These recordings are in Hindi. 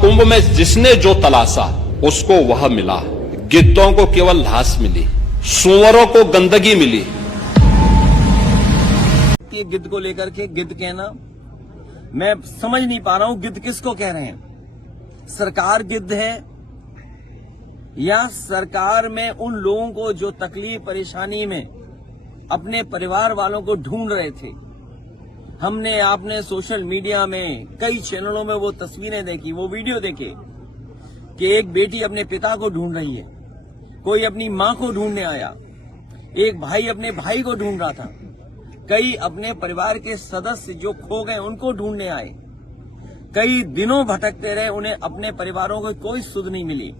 महाकुंभ में जिसने जो तलाशा उसको वह मिला। गिद्धों को केवल घास मिली, सुअरों को गंदगी मिली। ये गिद्ध को लेकर के गिद्ध कहना, मैं समझ नहीं पा रहा हूं गिद्ध किसको कह रहे हैं। सरकार गिद्ध है या सरकार में उन लोगों को जो तकलीफ परेशानी में अपने परिवार वालों को ढूंढ रहे थे। हमने आपने सोशल मीडिया में कई चैनलों में वो तस्वीरें देखी, वो वीडियो देखे कि एक बेटी अपने पिता को ढूंढ रही है, कोई अपनी मां को ढूंढने आया, एक भाई अपने भाई को ढूंढ रहा था, कई अपने परिवार के सदस्य जो खो गए उनको ढूंढने आए। कई दिनों भटकते रहे, उन्हें अपने परिवारों को कोई सुध नहीं मिली।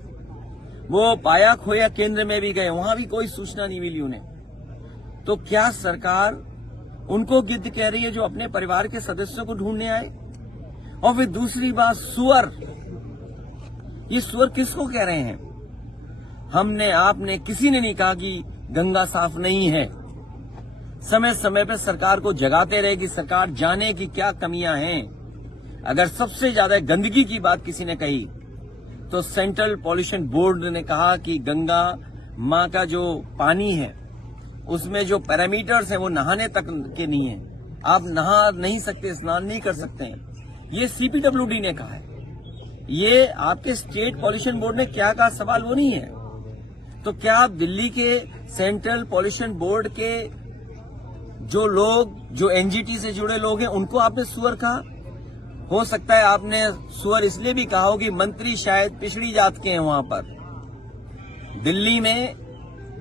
वो पाया खोया केंद्र में भी गए, वहां भी कोई सूचना नहीं मिली उन्हें। तो क्या सरकार उनको गिद्ध कह रही है जो अपने परिवार के सदस्यों को ढूंढने आए? और फिर दूसरी बात, सुअर, ये सुअर किसको कह रहे हैं? हमने आपने किसी ने नहीं कहा कि गंगा साफ नहीं है। समय समय पर सरकार को जगाते रहे कि सरकार जाने की क्या कमियां हैं। अगर सबसे ज्यादा गंदगी की बात किसी ने कही तो सेंट्रल पॉल्यूशन बोर्ड ने कहा कि गंगा मां का जो पानी है उसमें जो पैरामीटर्स हैं वो नहाने तक के नहीं है, आप नहा नहीं सकते, स्नान नहीं कर सकते हैं। ये सीपीडब्ल्यूडी ने कहा है। ये आपके स्टेट पॉल्यूशन बोर्ड ने क्या कहा, सवाल वो नहीं है। तो क्या आप दिल्ली के सेंट्रल पॉल्यूशन बोर्ड के जो लोग, जो एनजीटी से जुड़े लोग हैं, उनको आपने सुअर कहा? हो सकता है आपने सुअर इसलिए भी कहा हो कि मंत्री शायद पिछड़ी जात के हैं। वहां पर दिल्ली में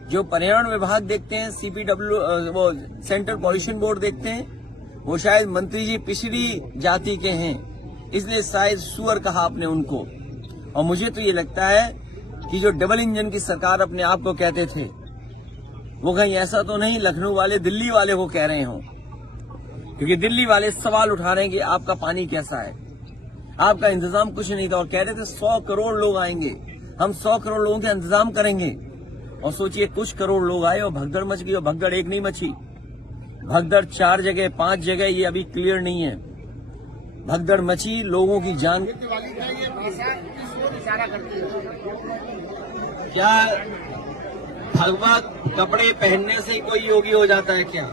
जो पर्यावरण विभाग देखते हैं, वो सेंट्रल पॉल्यूशन बोर्ड देखते हैं, वो शायद मंत्री जी पिछड़ी जाति के हैं, इसलिए शायद सुअर कहा आपने उनको। और मुझे तो ये लगता है कि जो डबल इंजन की सरकार अपने आप को कहते थे, वो कहीं ऐसा तो नहीं लखनऊ वाले दिल्ली वाले को कह रहे हों, क्योंकि दिल्ली वाले सवाल उठा रहे हैं कि आपका पानी कैसा है, आपका इंतजाम कुछ नहीं था। और कह रहे थे 100 करोड़ लोग आएंगे, हम 100 करोड़ लोगों का इंतजाम करेंगे। और सोचिए कुछ करोड़ लोग आए और भगदड़ मच गई। और भगदड़ एक नहीं मची, भगदड़ 4 जगह 5 जगह, ये अभी क्लियर नहीं है। भगदड़ मची, लोगों की जान। क्या भगवा कपड़े पहनने से ही कोई योगी हो जाता है क्या?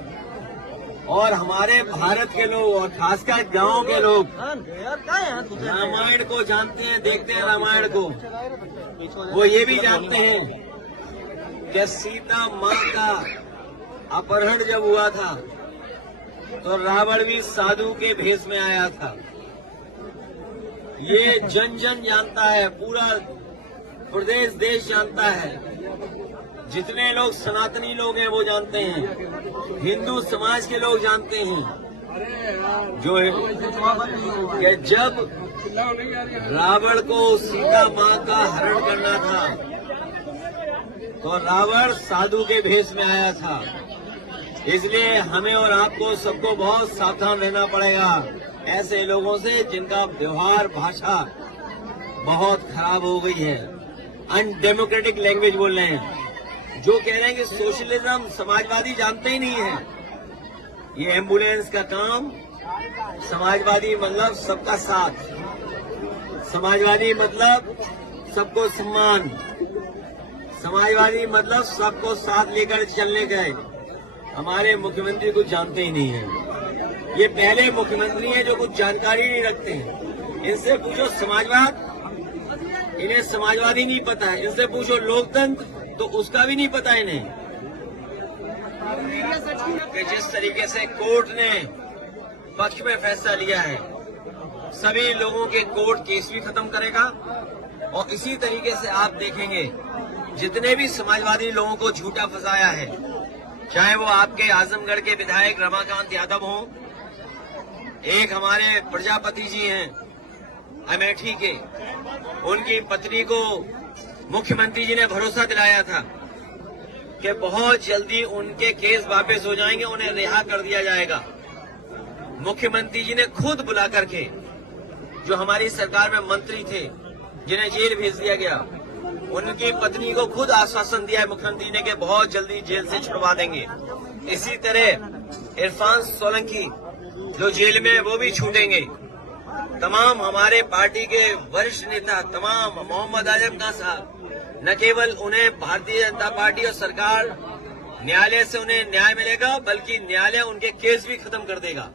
और हमारे भारत के लोग और खासकर गांव के लोग रामायण को जानते हैं, देखते हैं रामायण को। वो ये भी जानते हैं कि सीता मां का अपहरण जब हुआ था तो रावण भी साधु के भेष में आया था। ये जन जन जानता है, पूरा प्रदेश देश जानता है। जितने लोग सनातनी लोग हैं वो जानते हैं, हिंदू समाज के लोग जानते हैं जो कि जब रावण को सीता मां का हरण करना था तो रावण साधु के भेष में आया था। इसलिए हमें और आपको सबको बहुत सावधान रहना पड़ेगा ऐसे लोगों से जिनका व्यवहार भाषा बहुत खराब हो गई है, अनडेमोक्रेटिक लैंग्वेज बोल रहे हैं, जो कह रहे हैं कि सोशलिज्म समाजवादी जानते ही नहीं है। ये एम्बुलेंस का काम, समाजवादी मतलब सबका साथ, समाजवादी मतलब सबको सम्मान, समाजवादी मतलब सबको साथ लेकर चलने गए। हमारे मुख्यमंत्री कुछ जानते ही नहीं है। ये पहले मुख्यमंत्री हैं जो कुछ जानकारी नहीं रखते हैं। इनसे पूछो समाजवाद, इन्हें समाजवादी नहीं पता है। इनसे पूछो लोकतंत्र, तो उसका भी नहीं पता इन्हें। कि जिस तरीके से कोर्ट ने पक्ष में फैसला लिया है, सभी लोगों के कोर्ट केस भी खत्म करेगा। और इसी तरीके से आप देखेंगे जितने भी समाजवादी लोगों को झूठा फंसाया है, चाहे वो आपके आजमगढ़ के विधायक रमाकांत यादव हों, एक हमारे प्रजापति जी हैं अमेठी के, उनकी पत्नी को मुख्यमंत्री जी ने भरोसा दिलाया था कि बहुत जल्दी उनके केस वापस हो जाएंगे, उन्हें रिहा कर दिया जाएगा। मुख्यमंत्री जी ने खुद बुला करके जो हमारी सरकार में मंत्री थे जिन्हें जेल भेज दिया गया, उनकी पत्नी को खुद आश्वासन दिया है मुख्यमंत्री ने कि बहुत जल्दी जेल से छुड़वा देंगे। इसी तरह इरफान सोलंकी जो जेल में, वो भी छूटेंगे। तमाम हमारे पार्टी के वरिष्ठ नेता, तमाम मोहम्मद आजम खान साहब, न केवल उन्हें भारतीय जनता पार्टी और सरकार न्यायालय से उन्हें न्याय मिलेगा, बल्कि न्यायालय उनके केस भी खत्म कर देगा।